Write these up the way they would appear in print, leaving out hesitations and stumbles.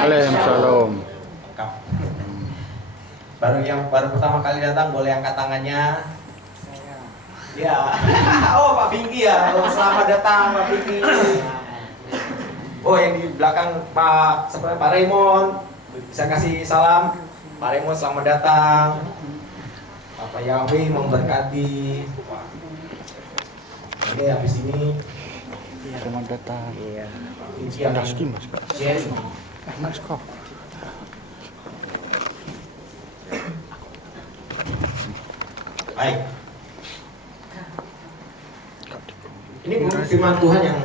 Waalaikumsalam. Lengkap. Baru pertama kali datang boleh angkat tangannya. Ya. Oh, Pak Pinky ya. Oh, selamat datang Pak Pinky. Oh, yang di belakang Pak Raymond bisa kasih salam. Pak Raymond selamat datang. Bapak Yahweh memberkati. Oke, habis ini Selamat datang. iya. Mas Kim, Mas Kak. Sharing. Mas Kak. Baik. Ini firman Tuhan yang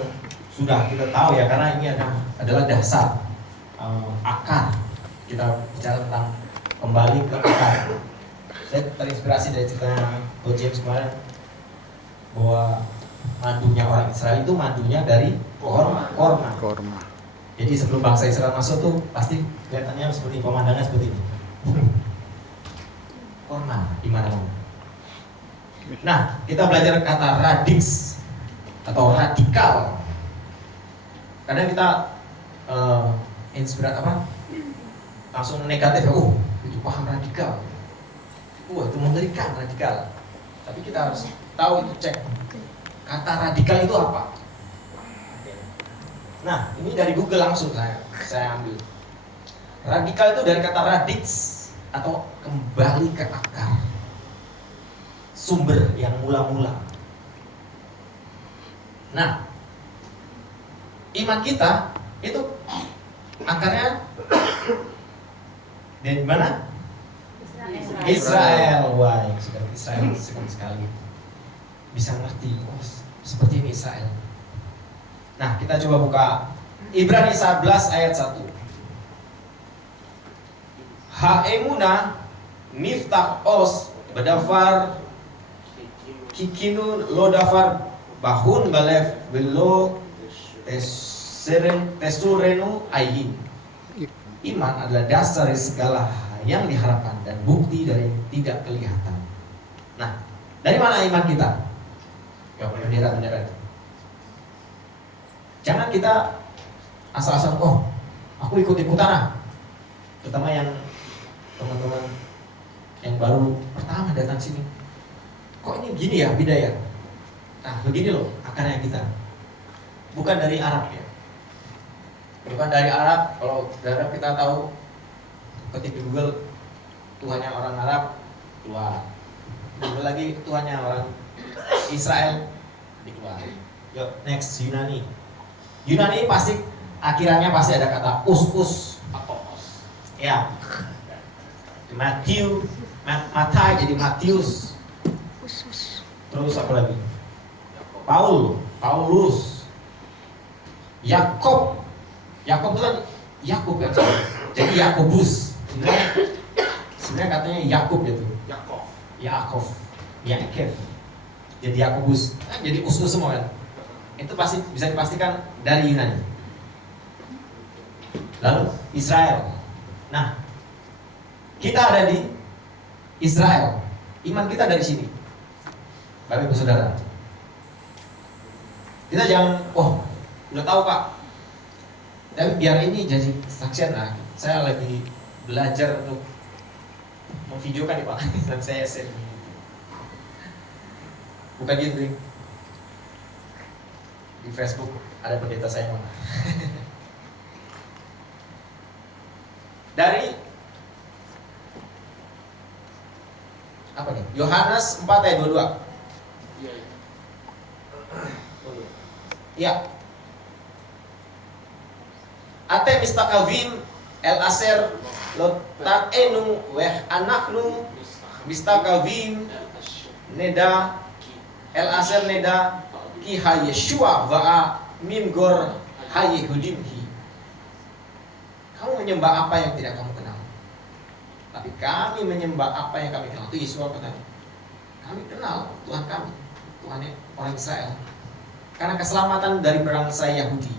sudah kita tahu ya, karena ini adalah dasar akar. Kita bicara tentang kembali ke akar. Saya terinspirasi dari ceritanya Coach James kemarin bahwa madunya orang Israel itu madunya dari korma. Korma. Jadi sebelum bangsa Israel masuk tuh pasti kelihatannya seperti pemandangan seperti ini. Korma di mana-mana. Nah, kita belajar kata radix atau radikal. Kadang kita inspirasi langsung negatif, itu paham radikal. Itu mengerikan radikal. Tapi kita harus tahu itu, cek kata radikal itu apa. Nah, ini dari Google langsung saya ambil. Radikal itu dari kata radix atau kembali ke akar, sumber yang mula-mula. Nah, iman kita itu akarnya dari mana? Israel. Wah, Israel sekali bisa ngerti. Oh, seperti ini Israel. Nah, kita coba buka Ibrani 11 ayat 1. Ha'emuna miftah os badafar kikinu lodafar bahun balef belo tesurenu ayin. Iman adalah dasar dari segala yang diharapkan dan bukti dari tidak kelihatan. Nah, dari mana iman kita? Ya, bendera-bendera itu. Jangan kita asal-asal, aku ikut-ikutan ah. Terutama yang teman-teman yang baru pertama datang sini. Kok ini gini ya, beda ya? Nah, begini loh akarnya kita. Bukan dari Arab ya. Bukan dari Arab. Kalau dari Arab kita tahu, ketik di Google Tuhannya orang Arab keluar. Google lagi Tuhannya orang Israel dikeluar. Yuk, next Yunani. Yunani pasti akhirannya pasti ada kata us. Ya. Matthew, Mata jadi Matius. Terus apa lagi? Paulus. Yakob itu kan Yakub ya. Jadi Yakobus. Sebenarnya katanya Yakub itu. Yakov. Jadi Yakobus. Jadi us semua kan. Itu pasti bisa dipastikan dari Yunani. Lalu Israel. Nah, kita ada di Israel. Iman kita dari sini. Bapak Ibu Saudara. Kita jangan, udah tahu Pak. Tapi biar ini jadi saksian. Nah, saya lagi belajar untuk memvideokan nih Pak. Dan saya share. Bukan gitu nih. Di Facebook ada pendeta saya Pak. Dari apa nih? Yohanes 4 ayat 22. Iya. Ate mistakavim el aser lotak enu weh anaknu mistakavim neda el aser neda ki ha Yeshua va'a mimgor ha Yehudimhi. Kamu menyembah apa yang tidak kamu kenal, tapi kami menyembah apa yang kami kenal. Itu Yeshua kata, kami kenal Tuhan kami, Tuhannya orang Israel, karena keselamatan dari bangsa Yahudi.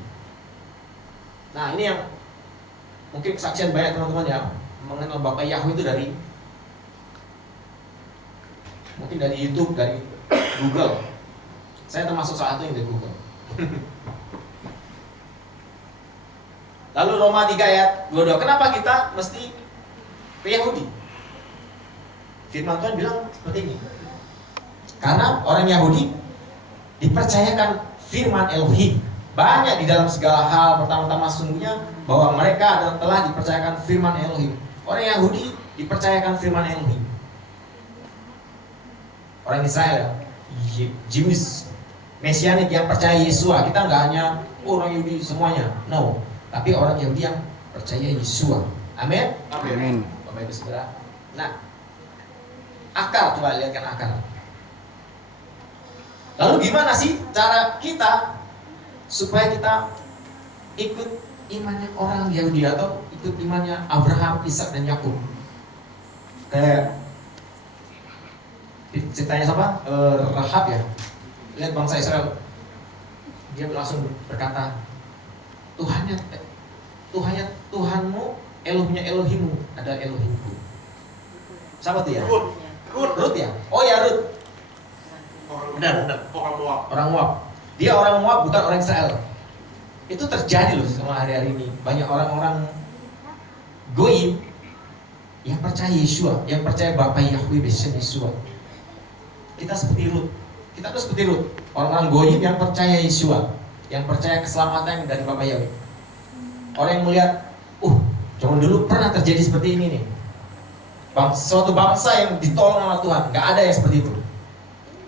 Nah, ini yang mungkin kesaksian banyak teman-teman ya mengenal Bapak Yahweh itu dari mungkin dari YouTube, dari Google. Saya termasuk salah satu yang dari Google. Lalu Roma 3 ayat 22. Kenapa kita mesti ke Yahudi? Firman Tuhan bilang seperti ini. Karena orang Yahudi dipercayakan firman Elohim. Banyak di dalam segala hal. Pertama-tama sungguhnya bahwa mereka telah dipercayakan firman Elohim. Orang Yahudi dipercayakan firman Elohim. Orang Israel, Jewish, Mesianik yang percaya Yesua. Kita nggak hanya orang Yahudi semuanya. No. Tapi orang Yahudi yang percaya Yesua. Amin. Amin. Bapak Ibu Saudara. Nah, akar, coba lihatkan akar. Lalu gimana sih cara kita supaya kita ikut imannya orang Yahudi atau ikut imannya Abraham, Ishak dan Yakub? Kayak ceritanya siapa? Rahab ya. Lihat bangsa Israel. Dia langsung berkata, Tuhanmu, Elohimnya Elohimmu adalah Elohimku. Siapa tuh ya? Rut ya? Oh ya, Rut. Benar. Orang Moab. Dia orang Moab, bukan orang Israel. Itu terjadi loh sama hari-hari ini. Banyak orang-orang Goyim yang percaya Yesua, yang percaya Bapa Yahweh Besar Yesua. Kita seperti Rut. Kita tuh seperti Rut. Orang-orang Goyim yang percaya Yesua, yang percaya keselamatan dari Bapa Yahweh. Orang yang melihat, zaman dulu pernah terjadi seperti ini nih. Suatu bangsa yang ditolong sama Tuhan. Gak ada yang seperti itu.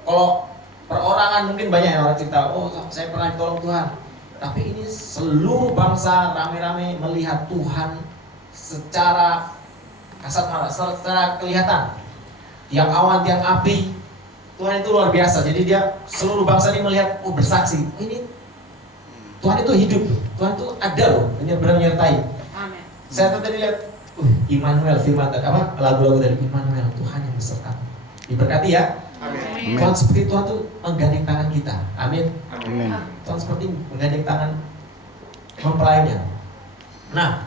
Kalau perorangan mungkin banyak yang orang cerita, saya pernah ditolong Tuhan. Tapi ini seluruh bangsa rame-rame melihat Tuhan secara kasat mata, secara kelihatan. Tiang awan, tiang api, Tuhan itu luar biasa. Jadi dia seluruh bangsa ini melihat, bersaksi. Ini Tuhan itu hidup, Tuhan itu ada loh, benar-benar menyertai. Amin. Saya tadi lihat, Immanuel, firman lagu-lagu dari Immanuel, Tuhan yang beserta. Diberkati ya. Amin. Tuhan seperti Tuhan tuh menggandeng tangan kita. Amin. Amin. Tuhan seperti menggandeng tangan mempelainya. Nah,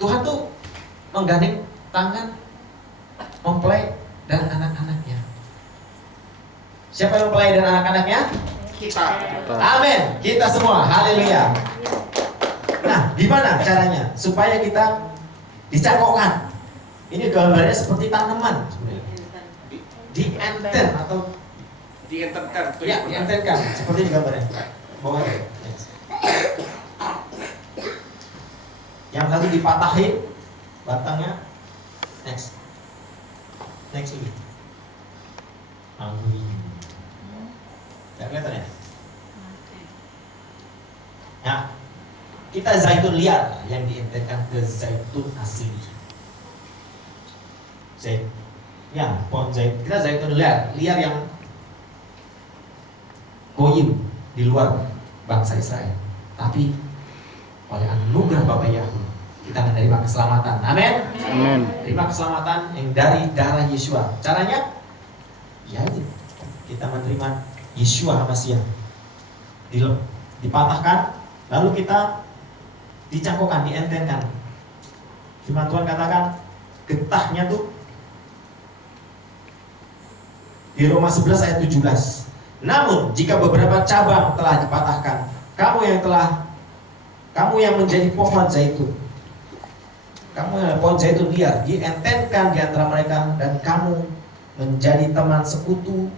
Tuhan tuh menggandeng tangan mempelai dan anak-anaknya. Siapa yang mempelai dan anak-anaknya? Kita. Amin. Kita semua. Haleluya. Nah, gimana caranya supaya kita dicangkokkan? Ini gambarnya seperti tanaman sebenarnya. Dienten atau dientenkan. Ya, dientenkan. Seperti di gambarnya. Bawahnya. Yang satu dipatahin batangnya. Next ini. Amin. Gak kelihatan ya? Nah, kita zaitun liar yang dientenkan ke zaitun asli. Pohon zaitun. Kita zaitun liar yang goyim di luar bangsa Israel. Tapi oleh anugerah Bapa Yahweh kita menerima keselamatan. Amin. Amin. Terima keselamatan yang dari darah Yesua. Caranya, ya itu kita menerima Yesua Hamasiah, dipatahkan, lalu kita dicangkokkan, dientenkan. Firman Tuhan katakan getahnya tuh di Roma 11 ayat 17. Namun jika beberapa cabang telah dipatahkan, kamu yang menjadi pohon zaitun, kamu yang pohon zaitun liar dientenkan di antara mereka, dan kamu menjadi teman sekutu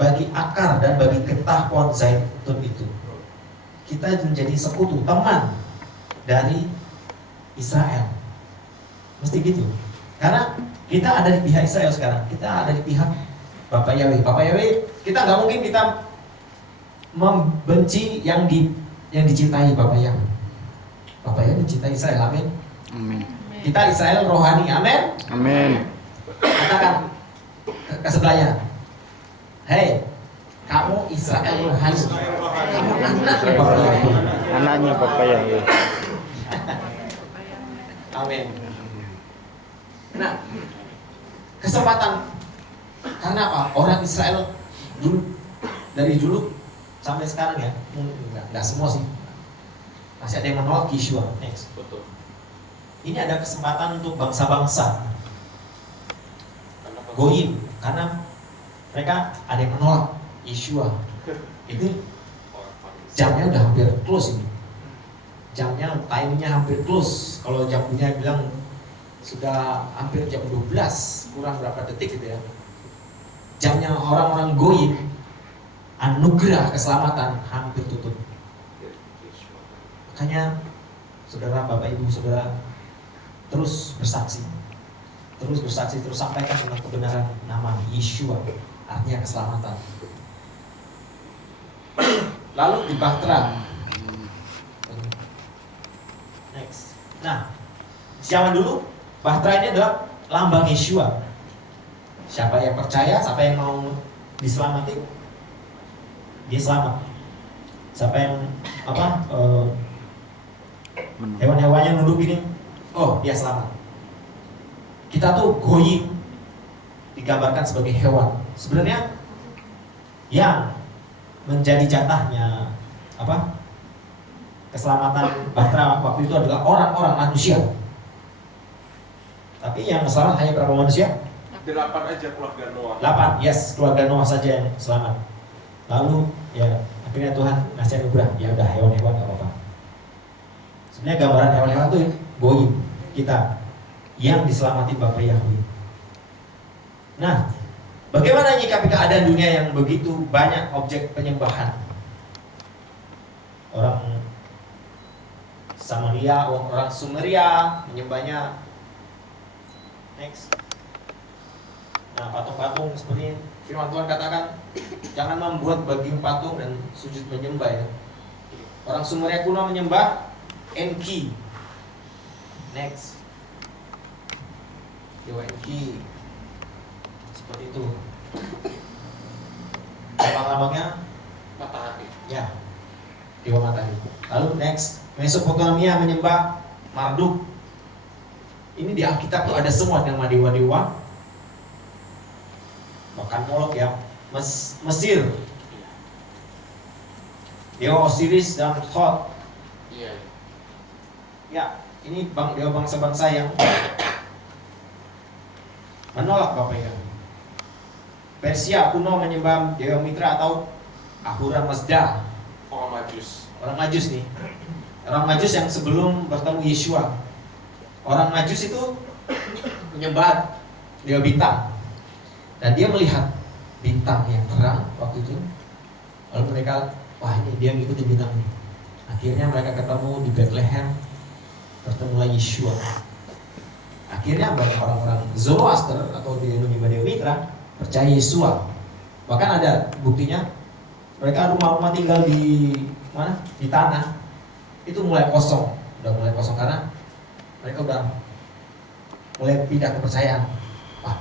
bagi akar dan bagi getah pohon zaitun itu. Kita menjadi sekutu, teman dari Israel. Mesti gitu. Karena kita ada di pihak Israel sekarang. Kita ada di pihak Bapa Yahweh. Bapa Yahweh, kita nggak mungkin kita membenci yang dicintai Bapa Yahweh. Bapa Yahweh mencintai Israel. Amin. Amin. Kita Israel rohani. Amin. Amin. Katakan ke sebelahnya, hei, kamu Israel rohani. Kamu anaknya Bapa Yahweh. Anaknya Bapa Yahweh. Amin. Nah, kesempatan, karena apa? Orang Israel dulu, dari dulu sampai sekarang ya, nggak semua sih, masih ada yang menolak Yeshua. Next. Betul. Ini ada kesempatan untuk bangsa-bangsa Goyim, karena mereka ada yang menolak Yeshua. Ini jamnya udah hampir close ini. jamnya, timenya hampir close. Kalau jam punya bilang sudah hampir jam 12 kurang berapa detik gitu ya. Jamnya orang-orang goyim, anugerah keselamatan hampir tutup. Makanya saudara, bapak ibu, saudara terus bersaksi, terus sampaikan tentang kebenaran nama Yeshua, artinya keselamatan. Lalu di Bahtera. Next. Nah, zaman dulu Bahtera ini adalah lambang Yeshua. Siapa yang percaya, siapa yang mau diselamatin, dia selamat. Siapa yang hewan-hewannya nunduk gini, oh dia selamat. Kita tuh goyim digambarkan sebagai hewan. Sebenarnya yang menjadi jatahnya keselamatan Bahtera waktu itu adalah orang-orang manusia. Tapi yang selamat hanya berapa manusia? 8 aja keluarga Noah. 8, yes, keluarga Noah saja yang selamat. Lalu ya akhirnya Tuhan ngasih anugerah, ya udah hewan-hewan gak apa-apa. Sebenarnya gambaran hewan-hewan itu goyim kita yang diselamatin Bapak Yahweh. Nah, bagaimana menyikapi keadaan dunia yang begitu banyak objek penyembahan? Orang Samaria, orang Sumeria menyembahnya. Next. Nah, patung-patung seperti firman Tuhan katakan, jangan membuat bagian patung dan sujud menyembah ya. Orang Sumeria kuno menyembah Enki. Next. Dewa Enki. Seperti itu. Lambang-lambangnya Matahari. ya, dewa matahari. Lalu next, Mesopotamia menyembah Marduk. Ini di Alkitab tuh ada semua nama dewa-dewa. Bahkan Molok ya. Mesir, dewa Osiris dan Thoth. Iya. Ya, ini dewa bangsa-bangsa yang menolak Bapak ya. Persia kuno menyembah dewa Mitra atau Ahura Mazda. Orang Majus. Orang Majus nih. Orang Majus yang sebelum bertemu Yeshua. Orang Majus itu menyembah dewa bintang. Dan dia melihat bintang yang terang waktu itu. Lalu mereka, wah ini dia ngikutin bintang ini. Akhirnya mereka ketemu di Bethlehem, bertemulah Yeshua. Akhirnya banyak orang-orang Zoroaster atau di menyembah dewa Mitra percaya Yeshua. Bahkan ada buktinya, mereka rumah-rumah tinggal di mana? Di tanah. Itu mulai kosong, udah mulai kosong karena mereka udah mulai pindah kepercayaan. Wah,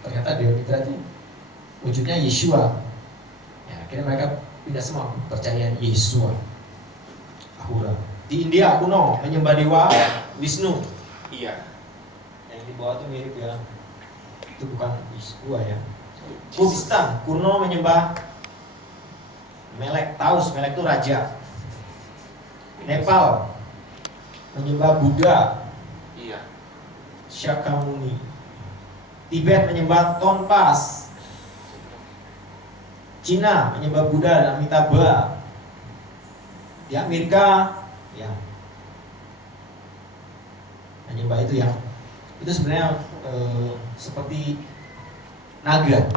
ternyata dewa Mitra itu wujudnya Yeshua. Ya, akhirnya mereka pindah semua percaya Yeshua. Ahura. Di India kuno menyembah dewa Wisnu. Iya. Yang di bawah itu mirip ya. Itu bukan Yeshua ya. Uzbekistan kuno menyembah Melek. Taus, Melek itu raja. Nepal menyembah Buddha. Iya. Shakyamuni. Tibet menyembah Tonpas. Cina menyembah Buddha dan Amitabha. Di Amerika ya menyembah itu ya. Itu sebenarnya seperti naga.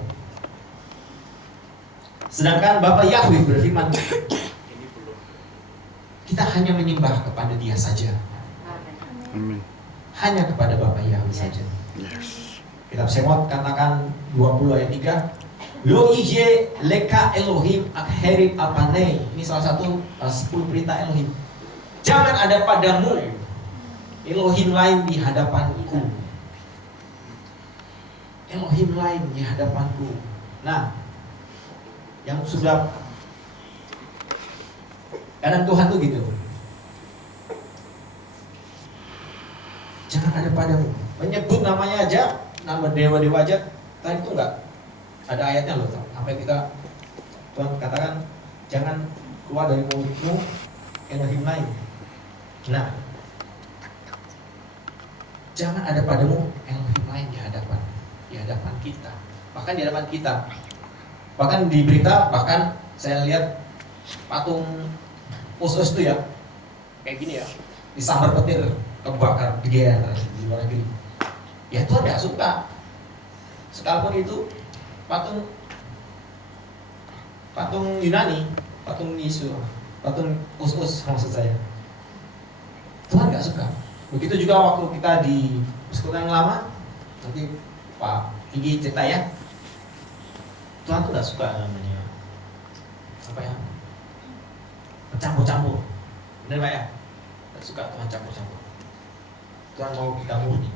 Sedangkan Bapak Yahweh berfirman, kita hanya menyembah kepada Dia saja. Amin. Hanya kepada Bapak Yahweh saja. Yes. Kitab Semot katakan 20 ayat 3, Lo ije leka Elohim akherib apane. Ini salah satu 10 perintah Elohim. Jangan ada padamu Elohim lain di hadapanku. Elohim lain di hadapanku. Nah, yang sudah kadang Tuhan tuh gitu. Jangan ada padamu. Menyebut namanya aja, nama dewa-dewa aja. Tadi itu enggak ada ayatnya loh, sampai kita Tuhan katakan jangan keluar dari mulutmu Elohim lain. Nah, jangan ada padamu Elohim lain di hadapan kita, bahkan di hadapan kita. Bahkan di berita, bahkan saya lihat patung Usus itu ya, kayak gini ya, disambar petir, kebakar, geger di luar negeri. Ya Tuhan nggak suka. Sekalipun itu patung Yunani, patung Yesus, patung Us maksud saya. Tuhan nggak suka. Begitu juga waktu kita di persekutuan yang lama, nanti Pak Igi cerita ya. Tuhan tuh nggak suka namanya apa ya, campur-campur. Benar Pak ya? Nggak suka Tuhan campur-campur. Tuhan mau kita murni.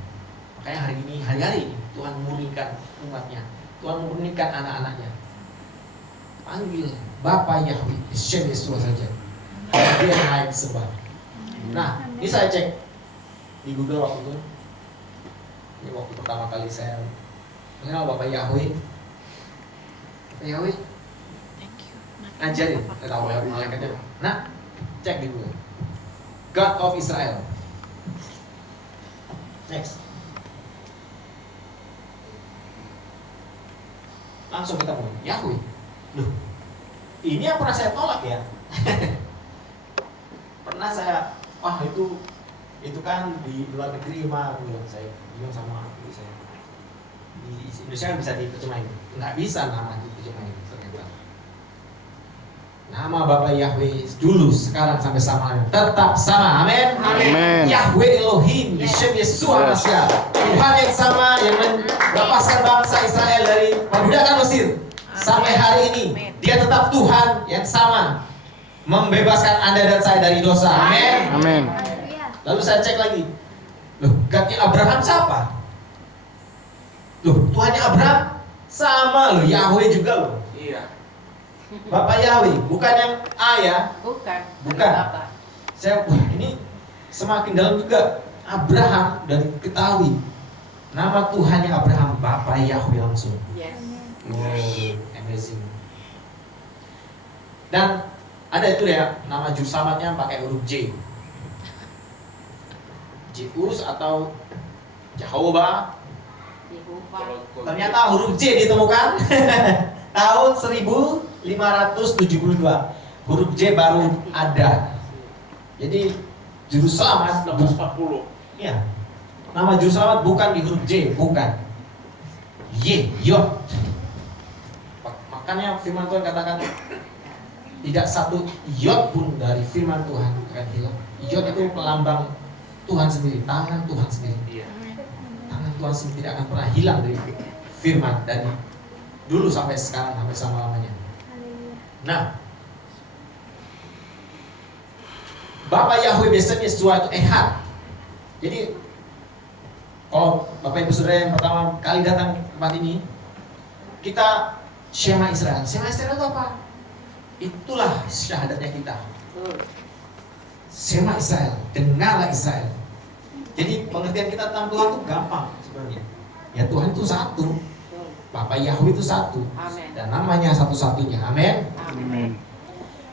Makanya hari-hari Tuhan murnikan umatnya. Tuhan murnikan anak-anaknya. Panggil Bapa Yahweh, Shem Yesus saja. Dia yang layak sembah. Nah, ini saya cek di Google waktu itu. Ini waktu pertama kali saya mengenal Bapak Yahweh. Bapak Yahweh ajarin, saya tahu ya malaikatnya. Nah, cek di Google. God of Israel. Next. Langsung kita mulai Yahweh. Loh, ini yang pernah saya tolak ya. Pernah saya, wah itu kan di luar negeri mah, saya bilang sama ibu saya. Di Indonesia bisa diterjemahin, nggak bisa nama diterjemahin ternyata. Nama Bapak Yahweh dulu, sekarang sampai sama, tetap sama, amin. Amin. Yahweh Elohim, Shem Yeshua Mashiach, Tuhan yang sama yang melepaskan bangsa Israel dari perbudakan Mesir. Sampai hari ini Dia tetap Tuhan yang sama, membebaskan Anda dan saya dari dosa. Amin. Amin. Lalu saya cek lagi, loh, Godnya Abraham siapa? Loh, Tuhannya Abraham sama loh, Yahweh juga loh. Iya. Bapak Yahweh, bukan yang ayah. Bukan. Bukan. Bapak. Saya, wah ini semakin dalam juga. Abraham dan ketahui nama Tuhannya Abraham, Bapak Yahweh langsung. Yes. Wow, amazing. Dan ada itu ya, nama juru selamatnya pakai huruf J. Zeus atau Jehovah. Yehova. Ternyata huruf J ditemukan tahun 1572. Huruf J baru ada. Jadi juru selamat 1940. ya. Nama juru selamat bukan di huruf J, bukan. Yod. Makanya firman Tuhan katakan tidak satu yod pun dari firman Tuhan akan hilang. Yod itu pelambang Tuhan sendiri, tangan Tuhan sendiri. Iya. Tangan Tuhan sendiri tidak akan pernah hilang dari firman dari dulu sampai sekarang, sampai selama-lamanya. Nah, Bapak Yahweh biasanya suatu ehad. Jadi kalau Bapak Ibu Saudara yang pertama kali datang ke tempat ini, kita Shema Israel. Shema Israel itu apa? Itulah syahadatnya kita. Shema Israel, dengarlah Israel. Jadi pengertian kita tentang Tuhan itu gampang sebenarnya. Ya Tuhan itu satu, Bapak Yahweh itu satu, Amin. dan namanya satu-satunya. Amin. Amin.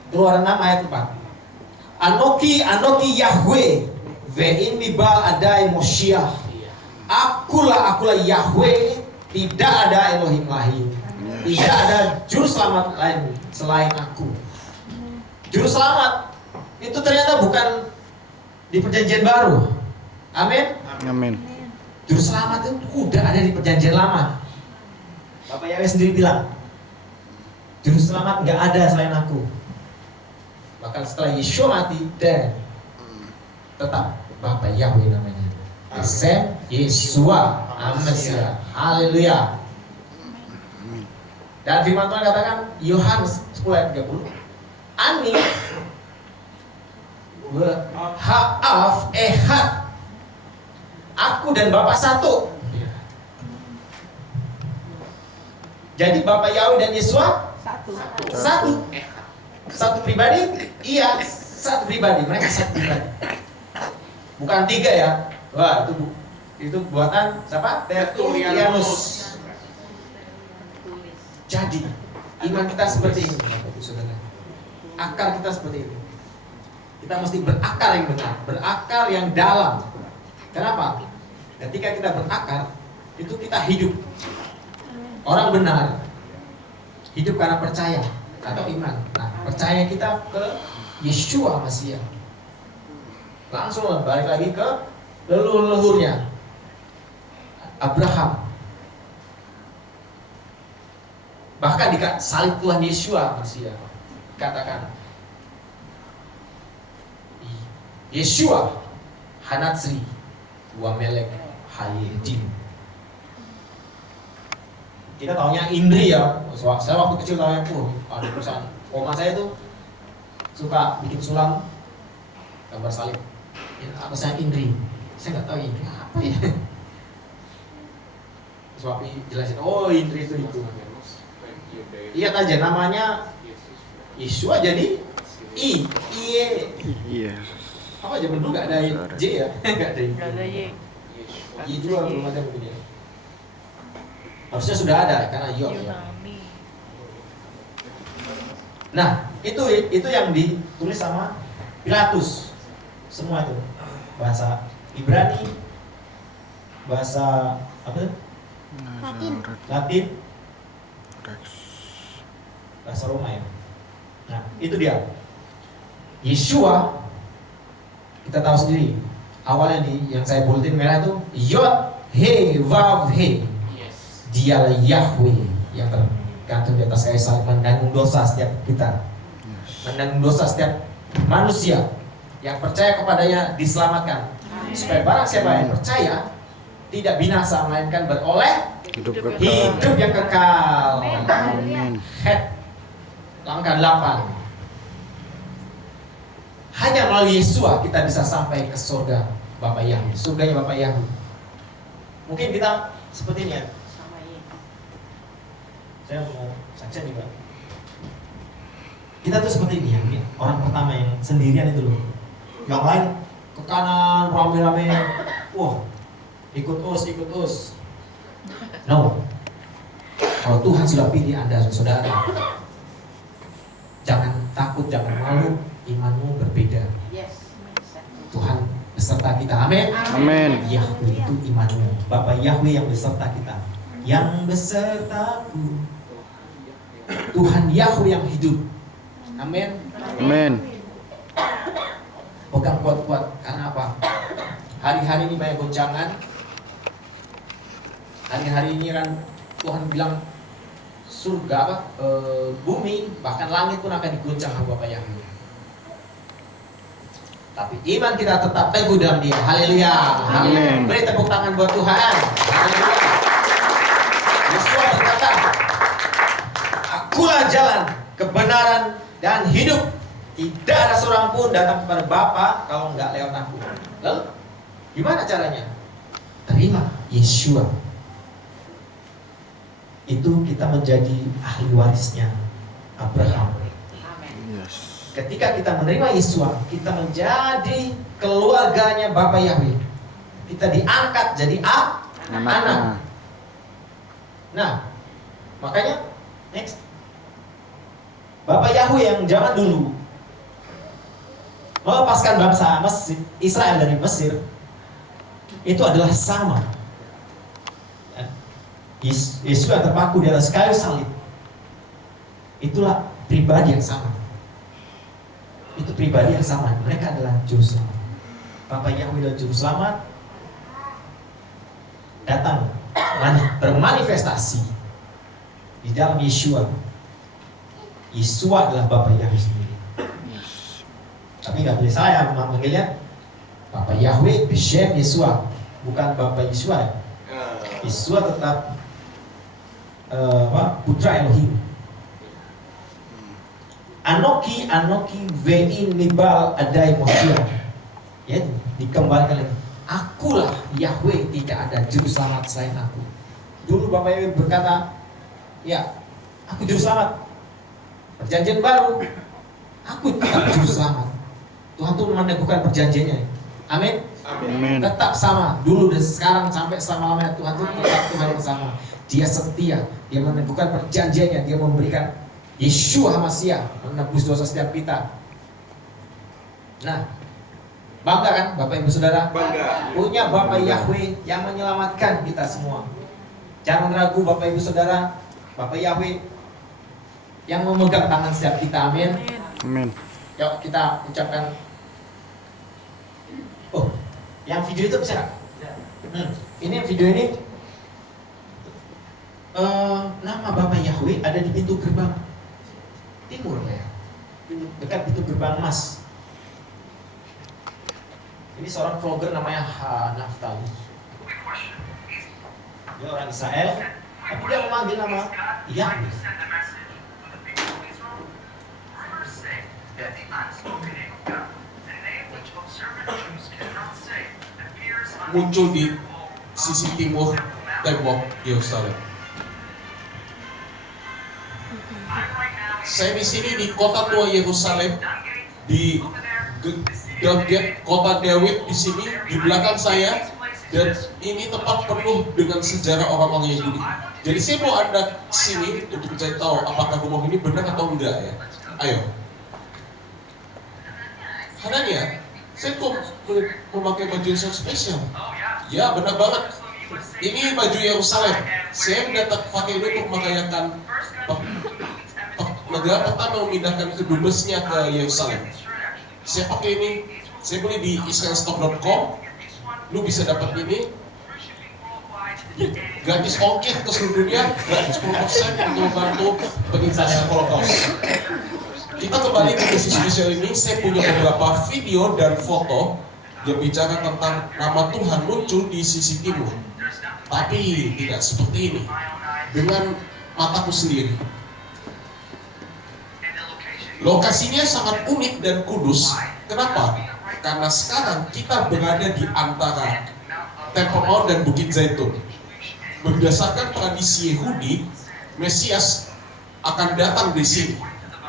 Keluaran nama ayat 4. Anoki Yahweh, ve'in mibal adai Moshiach. Iya. Akulah Yahweh, tidak ada Elohim lain. Tidak ada juru selamat lain selain aku. Juru selamat itu ternyata bukan di perjanjian baru. Amin. Amin. Juru selamat itu udah ada di perjanjian lama. Bapak Yahweh sendiri bilang, juru selamat nggak ada selain aku. Bahkan setelah Yeshua mati, dan tetap Bapak Yahweh namanya. Sem Yeshua Amasiah. Haleluya. Dan firman Tuhan katakan Yohanes 10 ayat 30, Ani ha'af ehad, aku dan Bapa satu. Jadi Bapak Yahweh dan Yeshua satu. Satu pribadi? Iya, satu pribadi. Mereka satu pribadi. Bukan tiga ya. Wah, itu buatan siapa? Tertullianus. Jadi iman kita seperti ini, Bapak-Ibu Saudara. Akar kita seperti ini. Kita mesti berakar yang benar, berakar yang dalam. Kenapa? Ketika kita berakar, itu kita hidup. Orang benar hidup karena percaya atau iman. Nah, percaya kita ke Yeshua Mashiach. Langsung balik lagi ke leluhurnya Abraham. Bahkan di salib Tuhan Yesua masih katakan Yesua Hanatsri wa Melek Hayedim. Kita tahunya Indri ya. Saya waktu kecil tahunya ada perusahaan oma saya tuh suka bikin sulam gambar salib. Ya, apa saya Indri? Saya nggak tahu Indri apa ya. Sebab jelasin, oh Indri itu. Lihat aja namanya Yesua jadi Iya. Apa aja bener nggak ada J ya? Nggak ada Y. Y juga belum ada mungkin ya. Harusnya sudah ada karena Yod ya. Yunani. Nah itu yang ditulis sama Pilatus. Semua itu bahasa Ibrani, bahasa apa? Latin, bahasa Roma ya. Nah itu dia. Yesua kita tahu sendiri awalnya yang saya bulletin merah itu Yod He Vav He. Yes. Dialah Yahweh yang tergantung di atas kayu salib, menanggung dosa setiap kita, menanggung dosa setiap manusia yang percaya kepadanya diselamatkan. Supaya barang siapa yang percaya tidak binasa melainkan beroleh Hidup kekal. hidup yang kekal. Amin. Het langkah 8. Hanya melalui Yesua kita bisa sampai ke surga Bapa Yahweh, surganya Bapa Yahweh. Mungkin kita seperti ini ya. Saya mau saksian juga. Kita tuh seperti ini ya, orang pertama yang sendirian itu loh. Yang lain ke kanan rame-rame. Wah, ikut us. No. Kalau Tuhan sudah pilih Anda saudara, jangan takut, jangan malu, imanmu berbeda. Tuhan beserta kita. Amin. Amin. Yahweh itu imanmu. Bapak Yahweh yang beserta kita. Yang besertaku. Tuhan Yahweh yang hidup. Amin. Amin. Pegang kuat-kuat. Karena apa? Hari-hari ini banyak goncangan. Hari-hari ini kan Tuhan bilang surga apa? Bumi bahkan langit pun akan diguncang sama Bapak Yahweh. Tapi iman kita tetap teguh dalam Dia. Haleluya. Amin. Beri tepuk tangan buat Tuhan. Haleluya. Yesus berkata, Akulah jalan, kebenaran, dan hidup. Tidak ada seorang pun datang kepada Bapa kalau nggak lewat aku. Lalu, gimana caranya? Terima Yesua. Itu kita menjadi ahli warisnya Abraham. Yes. Ketika kita menerima Yesua, kita menjadi keluarganya Bapa Yahweh. Kita diangkat jadi anak. Nah, makanya next, Bapa Yahweh yang zaman dulu melepaskan bangsa Israel dari Mesir itu adalah sama. Yesus yang terpaku di atas kayu salib, itulah pribadi yang sama. Itu pribadi yang sama. Mereka adalah juru selamat. Bapa Yahweh adalah juru selamat, datang bermanifestasi di dalam Yesua. Yesua adalah Bapa Yahweh sendiri. Tapi nggak boleh saya memanggilnya Bapa Yahweh Beshem Yesua, bukan Bapa Yesua. Yesua tetap Putra Elohim. Anoki vein nibal adai mohiya. Ya, dikembalikan lagi. Akulah Yahweh, tidak ada juru selamat selain aku. Dulu Bapak Yahweh berkata, ya, aku juru selamat. Perjanjian baru, aku tetap juru selamat. Tuhan tuh meneguhkan perjanjiannya. Amin. Amin. Tetap sama dulu dan sekarang sampai selama-lamanya. Tuhan tuh tetap Tuhan yang sama. Dia setia, dia meneguhkan perjanjiannya, dia memberikan Yeshua Hamasyah menebus dosa setiap kita. Nah, bangga kan Bapak Ibu Saudara? Bangga. Punya Bapak Yahweh yang menyelamatkan kita semua. Jangan ragu Bapak Ibu Saudara, Bapak Yahweh yang memegang tangan setiap kita. Amin. Amin. Yuk kita ucapkan Oh, yang video itu bisa nggak? Ini yang video ini nama Bapak Yahweh ada di pintu gerbang timur ya, dekat pintu gerbang emas. Ini seorang vlogger namanya Naftali. Dia orang Israel, tapi dia memanggil nama Yahweh. Muncul di sisi timur tembok Yerusalem. Saya di sini di kota tua Yerusalem, di Gate kota Daud di sini di belakang saya, dan ini tempat penuh dengan sejarah orang-orang Yahudi. Jadi saya mau anda sini untuk mencari tahu apakah rumah ini benar atau enggak ya. Ayo. Hananya, saya kok memakai baju yang sangat spesial. Ya benar banget. Ini baju Yerusalem. Saya datang pakai ini untuk merayakan negara pertama memindahkan kedubesnya ke Yerusalem. Saya pakai ini. Saya beli di israelstock.com. Lu bisa dapat ini gratis ongkir ke seluruh dunia, gratis 10% untuk membantu pengintasan Holocaust. Kita kembali ke misi spesial ini. Saya punya beberapa video dan foto yang bicara tentang nama Tuhan muncul di sisi timur. Tapi tidak seperti ini, dengan mataku sendiri. Lokasinya sangat unik dan kudus. Kenapa? Karena sekarang kita berada di antara Temple Mount dan Bukit Zaitun. Berdasarkan tradisi Yahudi, Mesias akan datang di sini.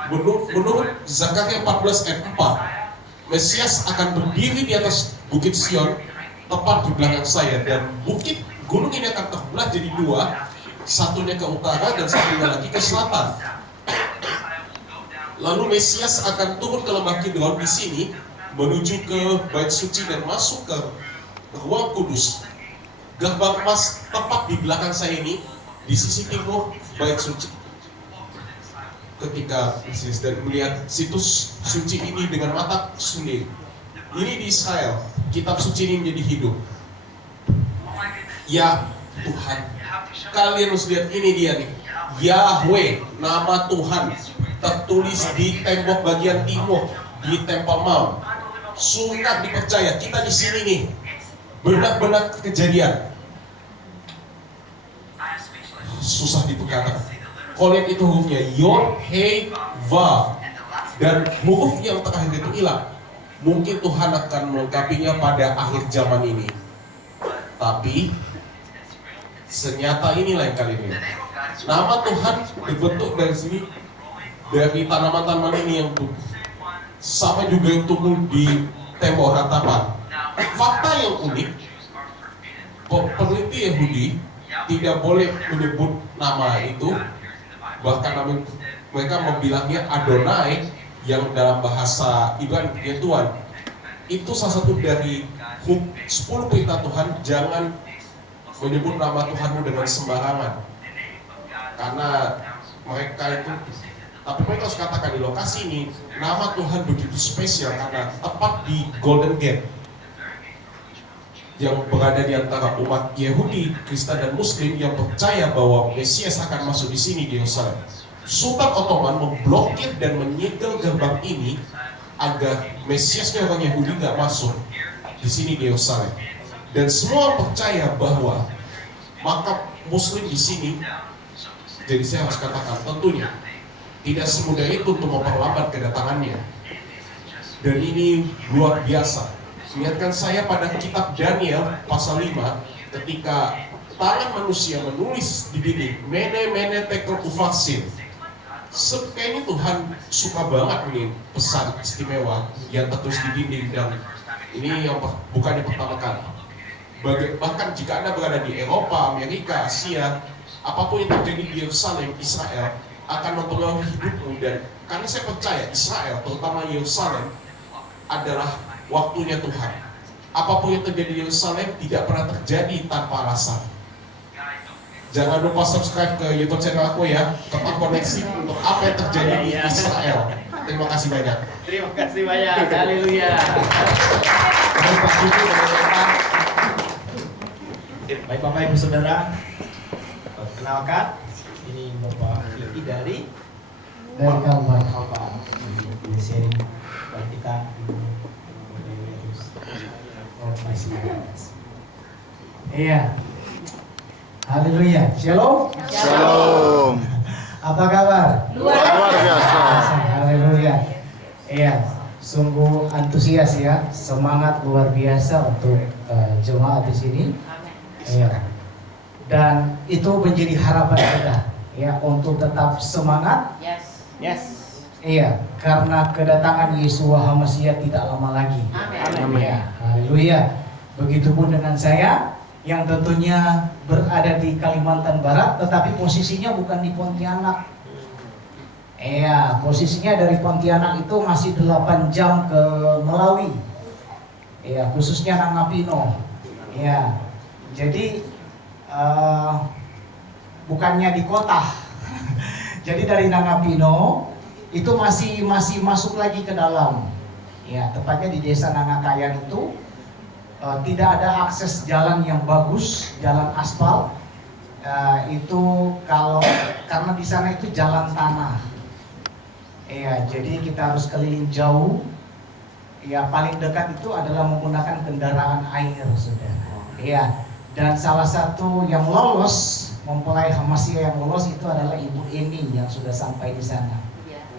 Menurut Zakaria 14 ayat 4, Mesias akan berdiri di atas Bukit Sion, tepat di belakang saya, dan gunung ini akan terbelah jadi dua, satunya ke utara dan satunya lagi ke selatan. Lalu Mesias akan turun ke lembah Kidron di sini, menuju ke Bait Suci dan masuk ke ruang kudus. Gerbang emas tepat di belakang saya ini, di sisi timur Bait Suci. Ketika Mesias dan melihat situs suci ini dengan mata sendiri. Ini di Israel, kitab suci ini menjadi hidup. Ya Tuhan, kalian harus lihat ini dia nih. Yahweh, nama Tuhan, tertulis di tembok bagian timur di Temple Mount. Sulit dipercaya, kita di sini nih, benar-benar kejadian. Susah diperkatakan. Kalau lihat itu hurufnya Yod, He, Vav, dan huruf yang terakhir itu hilang. Mungkin Tuhan akan melengkapinya pada akhir zaman ini. Tapi senyata inilah yang kali ini. Nama Tuhan dibentuk dari sini, dari tanaman-tanaman ini yang tumbuh. Sama juga yang tumbuh di tembok ratapan. Fakta yang unik, peneliti Yahudi tidak boleh menyebut nama itu. Bahkan mereka membilangnya Adonai, yang dalam bahasa Ibrani ya Tuhan. Itu salah satu dari 10 perintah Tuhan, jangan menyebut nama Tuhanmu dengan sembarangan. Karena mereka itu, tapi mereka harus katakan di lokasi ini, nama Tuhan begitu spesial karena tepat di Golden Gate yang berada di antara umat Yahudi, Kristen dan Muslim yang percaya bahwa Mesias akan masuk di sini di Yerusalem. Sultan Ottoman memblokir dan menyegel gerbang ini agar Mesiasnya orang Yahudi nggak masuk di sini di Yerusalem. Dan semua percaya bahwa makam Muslim di sini. Jadi saya harus katakan tentunya tidak semudah itu untuk memperlambat kedatangannya. Dan ini luar biasa. Ingatkan saya pada kitab Daniel pasal 5 ketika tangan manusia menulis di dinding mene tekel uvaksin. Kayaknya Tuhan suka banget nih pesan istimewa yang tertulis di dinding, dan ini yang bukan yang pertama kali. Bahkan jika Anda berada di Eropa, Amerika, Asia, apapun yang terjadi di Yerusalem, Israel akan mempengaruhi hidupmu. Dan karena saya percaya Israel, terutama Yerusalem, adalah waktunya Tuhan. Apapun yang terjadi di Yerusalem tidak pernah terjadi tanpa alasan. Jangan lupa subscribe ke YouTube channel aku ya, tetap koneksi untuk apa yang terjadi di Israel. Terima kasih banyak. Terima kasih banyak. Haleluya. Baik Pak Ibu, Bapak. Baik Bapak Ibu Saudara, perkenalkan ini Bapak Vicky dari Kalbar Kalbar. Ini sharing buat kita. Iya. Haleluya. Shalom. Shalom. Apa kabar? Luar biasa. Haleluya. Iya, sungguh antusias ya, semangat luar biasa untuk jemaat di sini. Iya. Dan itu menjadi harapan kita ya untuk tetap semangat. Yes. Iya, karena kedatangan Yesus HaMasiah tidak lama lagi. Amin. Ya, haleluya. Begitupun dengan saya yang tentunya berada di Kalimantan Barat, tetapi posisinya bukan di Pontianak. Iya, posisinya dari Pontianak itu masih 8 jam ke Melawi. Iya, khususnya Nangapino. Iya, jadi bukannya di kota. Jadi dari Nangapino itu masih masuk lagi ke dalam. Ya, tepatnya di desa Nangakayan itu tidak ada akses jalan yang bagus, jalan aspal. Itu karena di sana itu jalan tanah. Iya, jadi kita harus keliling jauh. Ya, paling dekat itu adalah menggunakan kendaraan air, saudara. Iya, dan salah satu yang lolos, mempelai HaMasiah yang lolos itu adalah Ibu Eni yang sudah sampai di sana.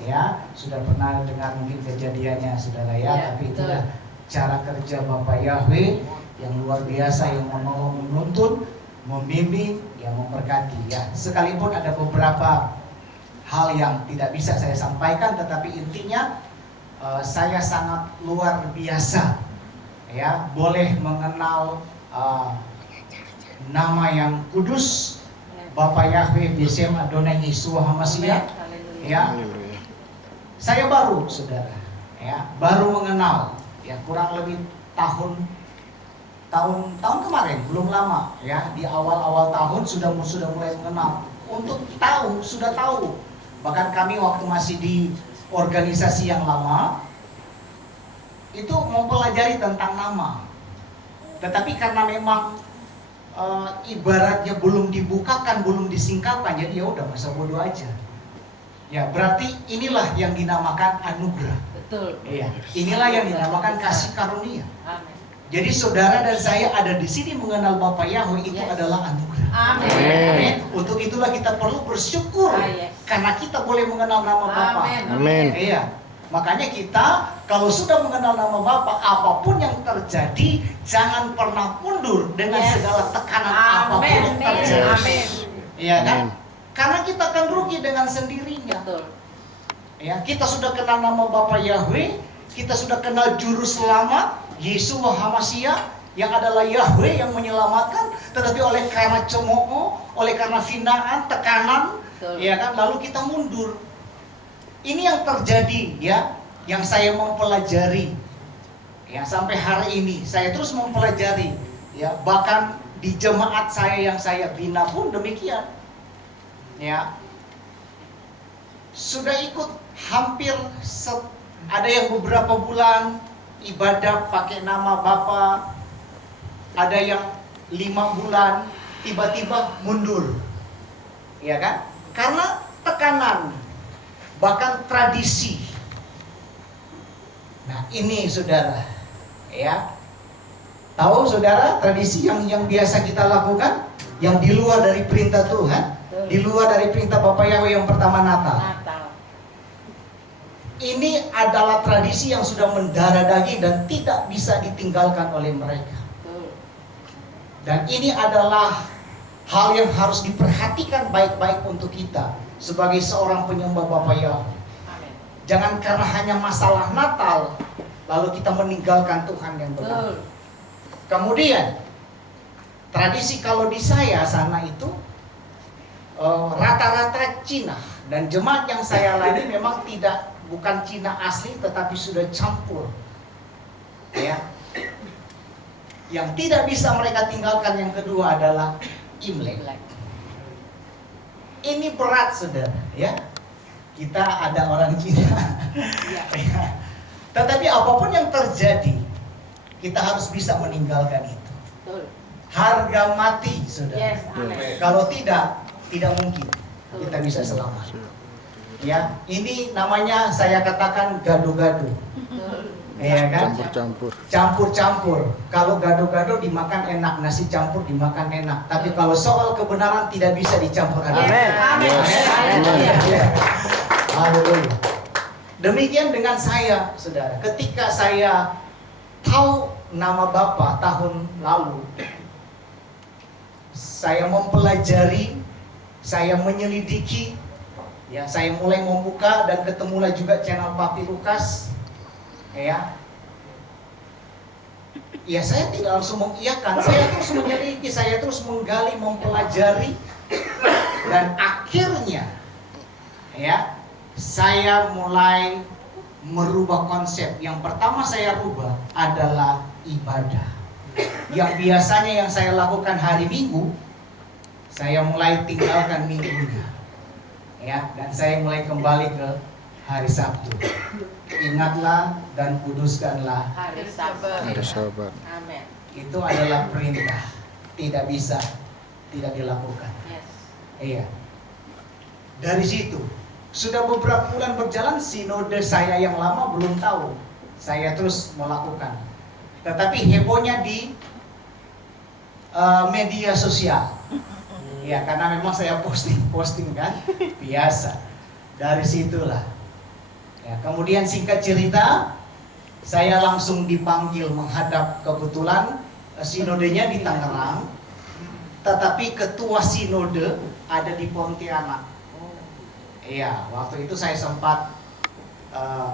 Ya, sudah pernah dengar mungkin kejadiannya, saudara ya. Tapi itulah cara kerja Bapak Yahweh yang luar biasa, yang menolong, menuntun, membimbing, yang memberkati ya. Sekalipun ada beberapa hal yang tidak bisa saya sampaikan, tetapi intinya saya sangat luar biasa ya, boleh mengenal nama yang kudus Bapak Yahweh Besem Adonai Yeshua HaMasiah ya. Saya baru, saudara ya, baru mengenal ya, kurang lebih tahun kemarin, belum lama ya, di awal tahun sudah mulai mengenal. Untuk sudah tahu. Bahkan kami waktu masih di organisasi yang lama itu mempelajari tentang nama. Tetapi karena memang ibaratnya belum dibukakan, belum disingkapkan, jadi ya udah masa bodoh aja. Ya, berarti inilah yang dinamakan anugerah. Betul. Iya, inilah yang dinamakan kasih karunia. Amin. Jadi saudara dan saya ada di sini mengenal Bapak Yahweh itu adalah anugerah. Amin. Amin. Untuk itulah kita perlu bersyukur karena kita boleh mengenal nama Bapa. Amin. Iya. Makanya kita kalau sudah mengenal nama Bapa, apapun yang terjadi jangan pernah mundur dengan segala tekanan apapun yang terjadi. Amin. Iya kan? Karena kita akan rugi dengan sendirinya. Betul. Ya, kita sudah kenal nama Bapa Yahweh, kita sudah kenal juru selamat Yeshua HaMasiah yang adalah Yahweh yang menyelamatkan, tetapi oleh karena cemooh, oleh karena hinaan, tekanan, ya kan, lalu kita mundur. Ini yang terjadi ya, yang saya mempelajari. Ya, sampai hari ini saya terus mempelajari ya, bahkan di jemaat saya yang saya bina pun demikian. Ya, sudah ikut hampir ada yang beberapa bulan ibadah pakai nama Bapa, ada yang 5 bulan tiba-tiba mundur, ya kan? Karena tekanan, bahkan tradisi. Nah ini saudara, ya, tahu saudara tradisi yang biasa kita lakukan, yang di luar dari perintah Tuhan. Di luar dari perintah Bapak Yahweh yang pertama Natal. Ini adalah tradisi yang sudah mendarah daging dan tidak bisa ditinggalkan oleh mereka. Dan ini adalah hal yang harus diperhatikan baik-baik untuk kita sebagai seorang penyembah Bapak Yahweh. Jangan karena hanya masalah Natal lalu kita meninggalkan Tuhan yang benar. Kemudian tradisi kalau di saya sana itu rata-rata Cina, dan jemaat yang saya layani memang bukan Cina asli tetapi sudah campur ya. Yang tidak bisa mereka tinggalkan yang kedua adalah Imlek. Ini berat saudara ya, kita ada orang Cina Ya. Tetapi apapun yang terjadi, kita harus bisa meninggalkan itu. Betul. Harga mati, saudara. Yes, amin. Kalau tidak mungkin kita bisa selamat. Ya, ini namanya saya katakan gado-gado. Ya kan? Campur-campur. Campur-campur. Kalau gado-gado dimakan enak, nasi campur dimakan enak. Tapi kalau soal kebenaran tidak bisa dicampur aduk. Yes, amin. Ya. Haleluya. Demikian dengan saya, saudara. Ketika saya tahu nama Bapa tahun lalu, saya mempelajari, saya menyelidiki, ya, saya mulai membuka dan ketemulah juga channel Papi Lukas, ya. Ya, saya tidak langsung mengiyakan, saya terus menyelidiki, saya terus menggali, mempelajari, dan akhirnya, ya, saya mulai merubah konsep. Yang pertama saya rubah adalah ibadah. Yang biasanya yang saya lakukan hari Minggu, saya mulai tinggalkan minggunya. Ya, dan saya mulai kembali ke hari Sabtu. Ingatlah dan kuduskanlah. Hari Sabat. Ada sahabat. Amin. Itu adalah perintah. Tidak bisa tidak dilakukan. Yes. Iya. Dari situ sudah beberapa bulan berjalan, sinode saya yang lama belum tahu. Saya terus melakukan. Tetapi hebohnya di media sosial. Ya, karena memang saya posting kan, biasa. Dari situlah. Ya, kemudian singkat cerita, saya langsung dipanggil menghadap, kebetulan sinodenya di Tangerang, tetapi ketua sinode ada di Pontianak. Iya, waktu itu saya sempat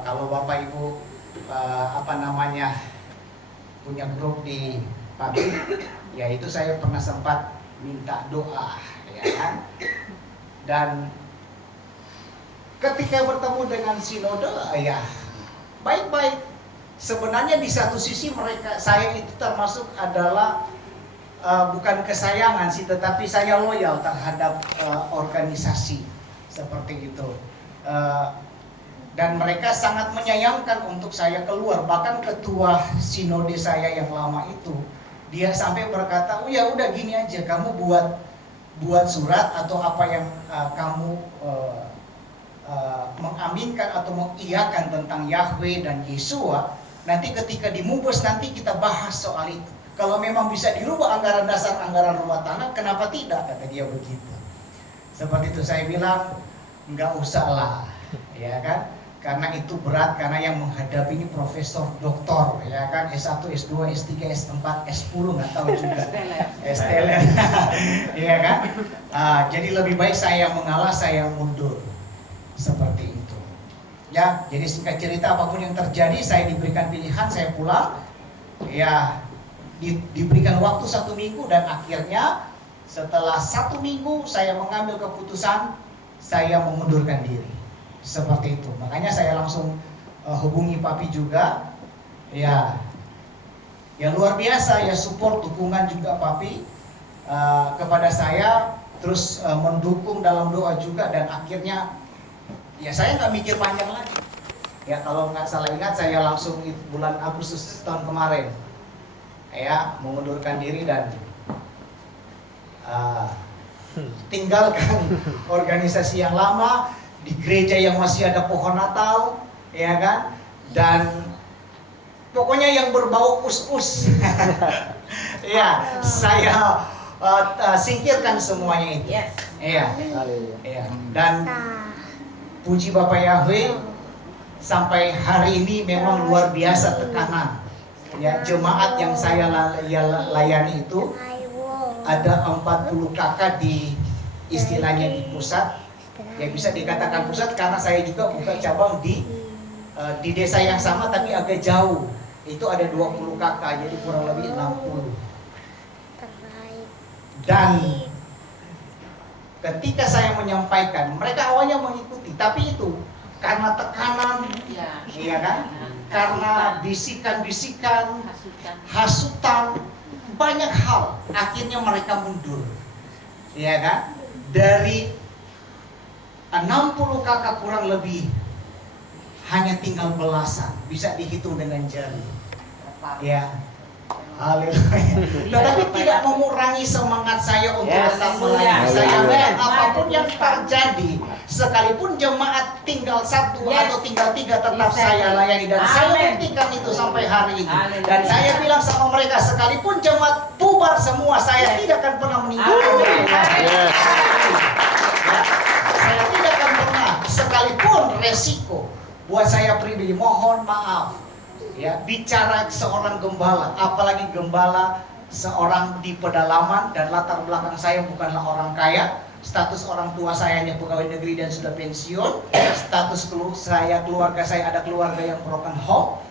kalau Bapak Ibu punya grup di Papi, ya itu saya pernah sempat minta doa, ya kan? Dan ketika bertemu dengan sinode, ya baik-baik. Sebenarnya di satu sisi saya itu termasuk adalah bukan kesayangan sih, tetapi saya loyal terhadap organisasi seperti itu. Dan mereka sangat menyayangkan untuk saya keluar. Bahkan ketua sinode saya yang lama itu, dia sampai berkata, "Oh ya udah gini aja, kamu buat surat atau apa yang kamu mengaminkan atau mengiyakan tentang Yahweh dan Yesua. Nanti ketika dimubes nanti kita bahas soal itu. Kalau memang bisa dirubah anggaran dasar, anggaran rumah tangga, kenapa tidak?" Kata dia begitu. Seperti itu saya bilang, nggak usah lah, ya kan? Karena itu berat, karena yang menghadapi ini profesor, doktor, ya kan? S1, S2, S3, S4, S10, nggak tahu juga. Esteller, ya kan? Jadi lebih baik saya mengalah, saya mundur. Seperti itu. Ya, jadi singkat cerita apapun yang terjadi, saya diberikan pilihan, saya pulang. Ya, diberikan waktu 1 minggu dan akhirnya setelah 1 minggu saya mengambil keputusan, saya mengundurkan diri. Seperti itu. Makanya saya langsung hubungi Papi juga. Ya luar biasa ya, support, dukungan juga Papi kepada saya, terus mendukung dalam doa juga, dan akhirnya ya saya nggak mikir panjang lagi. Ya kalau nggak salah ingat, saya langsung bulan Agustus tahun kemarin ya mengundurkan diri dan tinggalkan organisasi yang lama di gereja yang masih ada pohon Natal, ya kan? Dan pokoknya yang berbau us-us. Ya, saya singkirkan semuanya itu. Yes. Iya. Iya. Dan puji Bapak Yahweh, sampai hari ini memang luar biasa tekanan. Ya, jemaat yang saya layani itu ada 40 kakak di istilahnya di pusat. Ya bisa dikatakan pusat karena saya juga buka cabang di desa yang sama tapi agak jauh. Itu ada 20 kakak, jadi kurang lebih 60. Dan ketika saya menyampaikan, mereka awalnya mengikuti, tapi itu karena tekanan, iya kan? Karena bisikan-bisikan, hasutan, banyak hal, akhirnya mereka mundur, iya kan? Dari 60 kakak kurang lebih hanya tinggal belasan, bisa dihitung dengan jari. Ya, haleluya. Tetapi tidak mengurangi semangat saya untuk tetap melayani. Saya bilang apapun yang terjadi, sekalipun jemaat tinggal 1 atau tinggal 3, tetap saya layani. Dan saya buktikan itu sampai hari ini. Dan saya bilang sama mereka, sekalipun jemaat bubar semua, saya tidak akan pernah meninggalkan mereka. Yes. Ya, saya tidak akan pernah, sekalipun resiko buat saya pribadi, mohon maaf. Ya, bicara seorang gembala, apalagi gembala seorang di pedalaman dan latar belakang saya bukanlah orang kaya, status orang tua saya hanya pegawai negeri dan sudah pensiun, status keluarga saya ada keluarga yang broken home,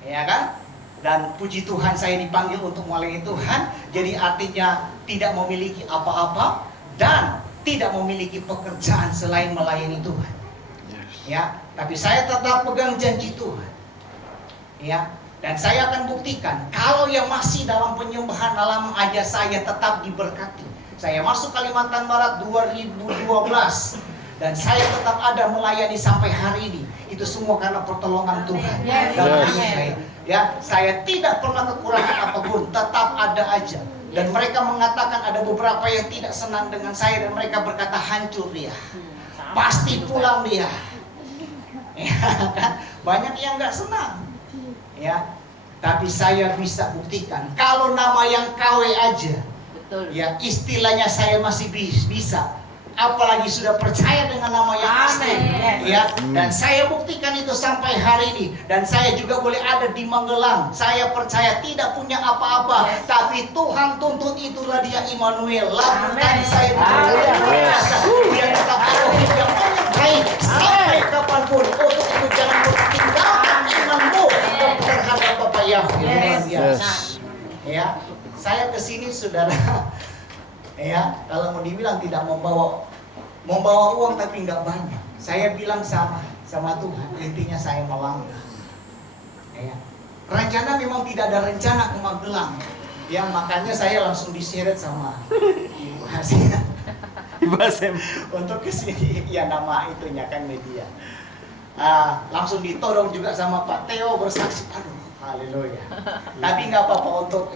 ya kan? Dan puji Tuhan saya dipanggil untuk melayani Tuhan, jadi artinya tidak memiliki apa-apa dan tidak memiliki pekerjaan selain melayani Tuhan. Ya, tapi saya tetap pegang janji Tuhan. Ya, dan saya akan buktikan kalau yang masih dalam penyembahan alam aja saya tetap diberkati. Saya masuk Kalimantan Barat 2012 dan saya tetap ada melayani sampai hari ini. Itu semua karena pertolongan Tuhan dalam hidup saya. Ya, saya tidak pernah kekurangan apapun, tetap ada aja. Dan mereka mengatakan ada beberapa yang tidak senang dengan saya dan mereka berkata hancur dia, pasti pulang dia. Ya, kan? Banyak yang nggak senang. Ya, tapi saya bisa buktikan kalau nama yang KW aja, ya istilahnya saya masih bisa, apalagi sudah percaya dengan nama yang asli, ya. Dan saya buktikan itu sampai hari ini. Dan saya juga boleh ada di Magelang. Saya percaya tidak punya apa-apa, tapi Tuhan tuntut itulah dia Immanuel. Lalu tadi saya dia tetap Elohim yang menyertai sampai kapanpun. Untuk itu jangan tinggalkan imanmu terhadap Bapak Yahweh. Luar biasa. Ya, saya kesini saudara. Ya, kalau mau dibilang tidak membawa uang tapi nggak banyak. Saya bilang sama Tuhan, intinya saya melangkah. Ya, rencana memang tidak ada rencana ke Magelang. Ya, makanya saya langsung diseret sama Ibu Hasina. Ibu Hasem untuk kesini. Ya, nama itunya kan media. Langsung ditodong juga sama Pak Theo bersaksi. Aduh, haleluya. Tapi nggak apa-apa untuk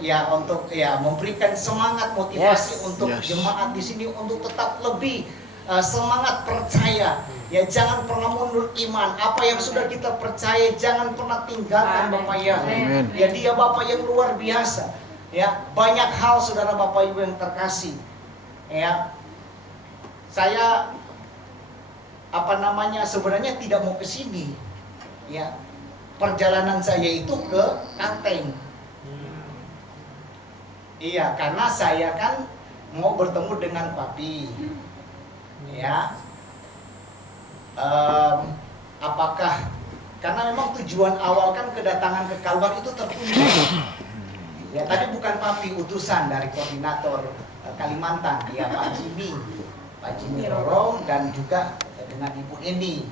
memberikan semangat motivasi untuk jemaat di sini untuk tetap lebih semangat percaya. Ya, jangan pernah mundur iman. Apa yang sudah kita percaya jangan pernah tinggalkan Bapak Yahweh. Ya, dia Bapak yang luar biasa. Ya, banyak hal saudara Bapak Ibu yang terkasih. Ya, saya sebenarnya tidak mau ke sini. Ya, perjalanan saya itu ke Kalteng. Iya, karena saya kan mau bertemu dengan Papi. Ya, apakah karena memang tujuan awal kan kedatangan ke Kalbar itu tertunda. Ya, tadi bukan Papi, utusan dari koordinator Kalimantan, ya Pak Jimmy Rorong dan juga dengan Ibu Eni.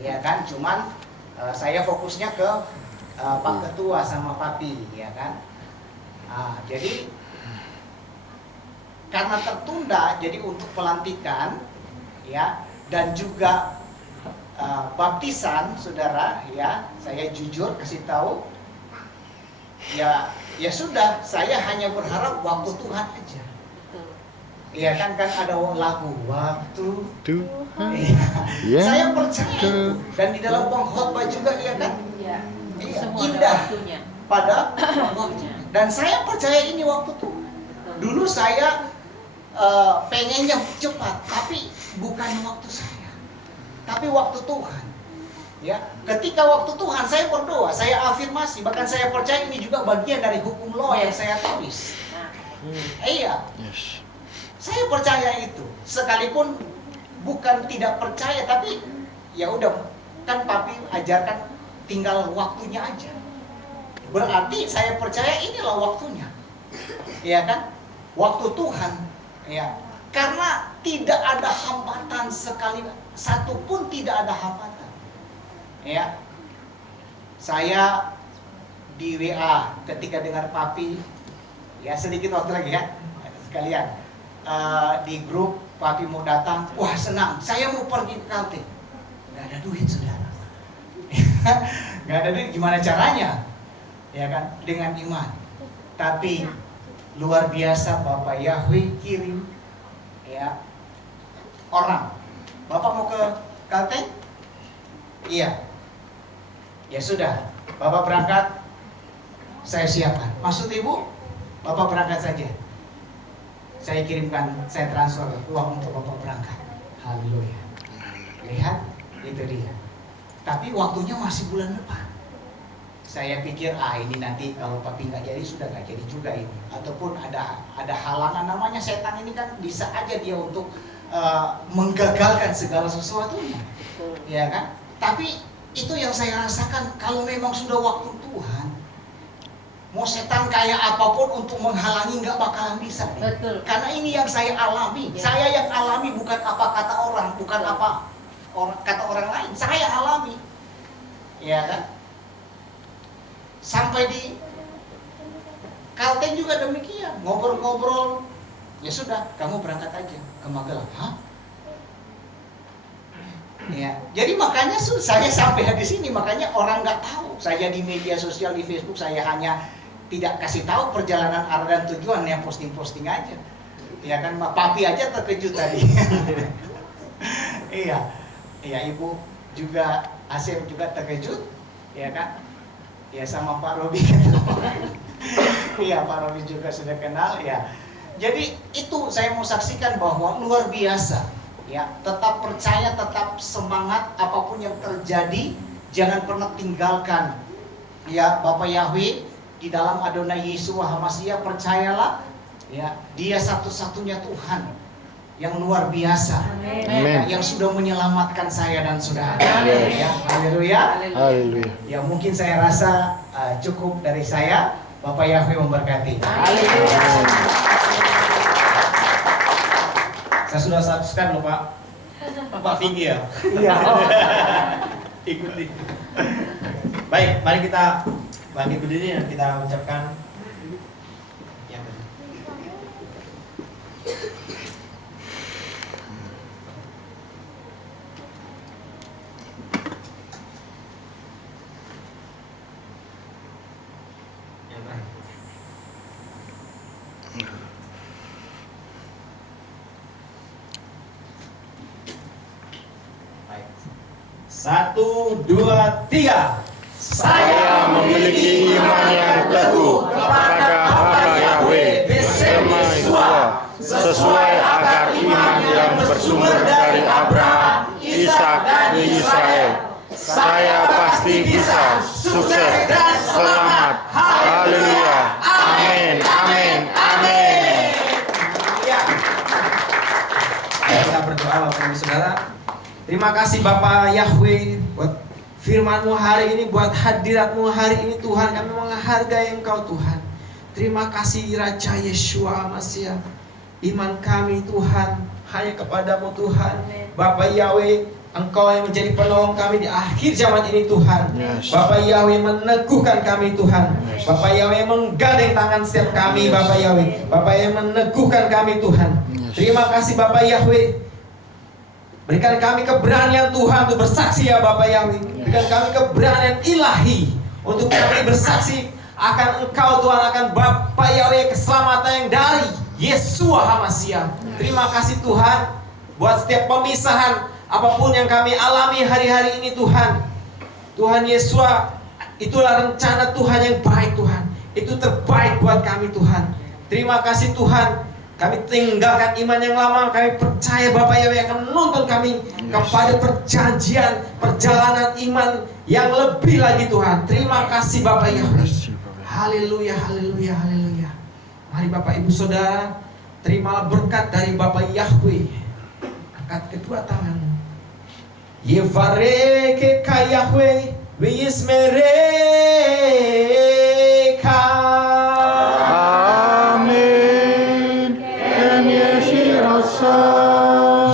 Ya kan, cuman saya fokusnya ke Pak Ketua sama Papi, ya kan. Jadi karena tertunda, jadi untuk pelantikan, ya, dan juga baptisan, saudara, ya, saya jujur kasih tahu, ya sudah, saya hanya berharap waktu Tuhan aja. Iya kan ada lagu waktu Tuhan. Ya. Saya percaya itu. Dan di dalam pengkhotbah juga, ya kan, indah pada waktunya. Dan saya percaya ini waktu Tuhan. Dulu saya pengennya cepat, tapi bukan waktu saya, tapi waktu Tuhan. Ya, ketika waktu Tuhan saya berdoa, saya afirmasi, bahkan saya percaya ini juga bagian dari hukum law yang saya tulis. Iya, saya percaya itu. Sekalipun bukan tidak percaya, tapi ya udah, kan Papi ajarkan tinggal waktunya aja. Berarti saya percaya inilah waktunya, ya kan? Waktu Tuhan, ya. Karena tidak ada hambatan sekali, satu pun tidak ada hambatan. Ya, saya di WA ketika dengar Papi, ya sedikit waktu lagi ya, sekalian di grup Papi mau datang, wah senang, saya mau pergi ke Kalteng, nggak ada duit saudara. Nggak ada duit, gimana caranya? Ya kan, dengan iman. Tapi luar biasa Bapak Yahweh kirim ya orang. Bapak mau ke Kalteng? Iya. Ya sudah, Bapak berangkat, saya siapkan. Maksud Ibu, Bapak berangkat saja. Saya kirimkan, saya transfer uang untuk Bapak berangkat. Haleluya. Lihat, itu dia. Tapi waktunya masih bulan depan. Saya pikir, ini nanti kalau papi nggak jadi, sudah nggak jadi juga ini. Ataupun ada halangan, namanya setan ini kan bisa aja dia untuk menggagalkan segala sesuatunya. Ya kan? Tapi itu yang saya rasakan, kalau memang sudah waktu Tuhan, mau setan kayak apapun untuk menghalangi nggak bakalan bisa. Betul. Karena ini yang saya alami. Saya yang alami, bukan apa kata orang, bukan apa kata orang lain. Saya alami. Ya kan? Sampai di Kalteng juga demikian. Ngobrol-ngobrol. Ya sudah, kamu berangkat aja ke Magelang. Hah? Ya, jadi makanya saya sampai di sini, makanya orang nggak tahu. Saya di media sosial, di Facebook, saya hanya tidak kasih tahu perjalanan arah dan tujuan, yang posting-posting aja. Ya kan, papi aja terkejut tadi. Iya, ibu juga, Asep juga terkejut, ya kan? Ya sama Pak Robi. Iya, Pak Robi juga sudah kenal ya. Jadi itu saya mau saksikan bahwa luar biasa. Ya, tetap percaya, tetap semangat apapun yang terjadi, jangan pernah tinggalkan. Ya, Bapak Yahweh di dalam Adonai Yeshua HaMashiach, percayalah, ya, Dia satu-satunya Tuhan yang luar biasa. Amin. Yang sudah menyelamatkan saya dan saudara. Yes. Ya, haleluya. Haleluya. Ya, mungkin saya rasa cukup dari saya. Bapak Yahweh memberkati. Saya sudah subscribe loh Pak. Pak Vicky ya. Iya. Ikuti. Baik, mari kita bangkit berdiri dan kita ucapkan yang tadi. Yang terakhir. Baik. 1, 2, 3. Saya memiliki iman yang teguh kepada hamba Yahweh bersama Yeshua, sesuai akar iman yang bersumber dari Abraham, Ishak, dan Israel. Saya pasti bisa sukses dan selamat. Haleluya. Amin. Amin. Amin. Ya. Kita berdoa Bapak Ibu Saudara. Terima kasih Bapak Yahweh buat firman-Mu hari ini, buat hadirat-Mu hari ini Tuhan. Kami menghargai Engkau Tuhan. Terima kasih Raja Yeshua HaMashiach. Iman kami Tuhan hanya kepadamu Tuhan. Bapak Yahweh, Engkau yang menjadi penolong kami di akhir zaman ini Tuhan. Yes. Bapak Yahweh meneguhkan kami Tuhan. Bapak Yahweh menggandeng tangan setiap kami Bapak Yahweh. Bapak Yahweh meneguhkan kami Tuhan. Terima kasih Bapak Yahweh. Berikan kami keberanian Tuhan untuk bersaksi ya Bapak Yahweh. Berikan kami keberanian ilahi untuk kami bersaksi akan Engkau Tuhan, akan Bapak Yahweh, keselamatan yang dari Yeshua HaMashiach. Terima kasih Tuhan buat setiap pemisahan apapun yang kami alami hari-hari ini Tuhan. Tuhan Yeshua, itulah rencana Tuhan yang baik Tuhan. Itu terbaik buat kami Tuhan. Terima kasih Tuhan. Kami tinggalkan iman yang lama. Kami percaya Bapak Yahweh akan menuntun kami kepada perjanjian, perjalanan iman yang lebih lagi Tuhan. Terima kasih Bapak Yahweh. Haleluya, haleluya, haleluya. Mari Bapak Ibu Saudara, terimalah berkat dari Bapak Yahweh. Angkat kedua tangan. Yevareke ka Yahweh, V'yismereka.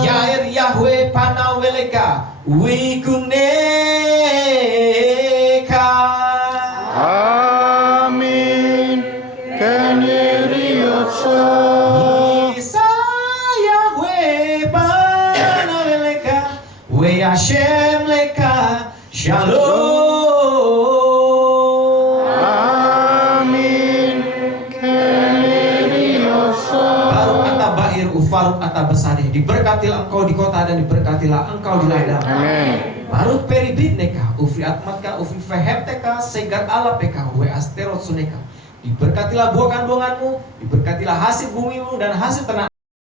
Yair Yahweh panaweleka wikuneka. Amin. Keniriotsa. Isa Yahweh panaweleka we Hashem leka shalom. parut ata besade. Diberkatilah engkau di kota dan diberkatilah engkau di ladang. Amin. Parut peribit neka, ufri atmatka, ufri fehemteka, segar ala peka, we asterot suneka. Diberkatilah buah kandunganmu, diberkatilah hasil bumimu dan hasil ternak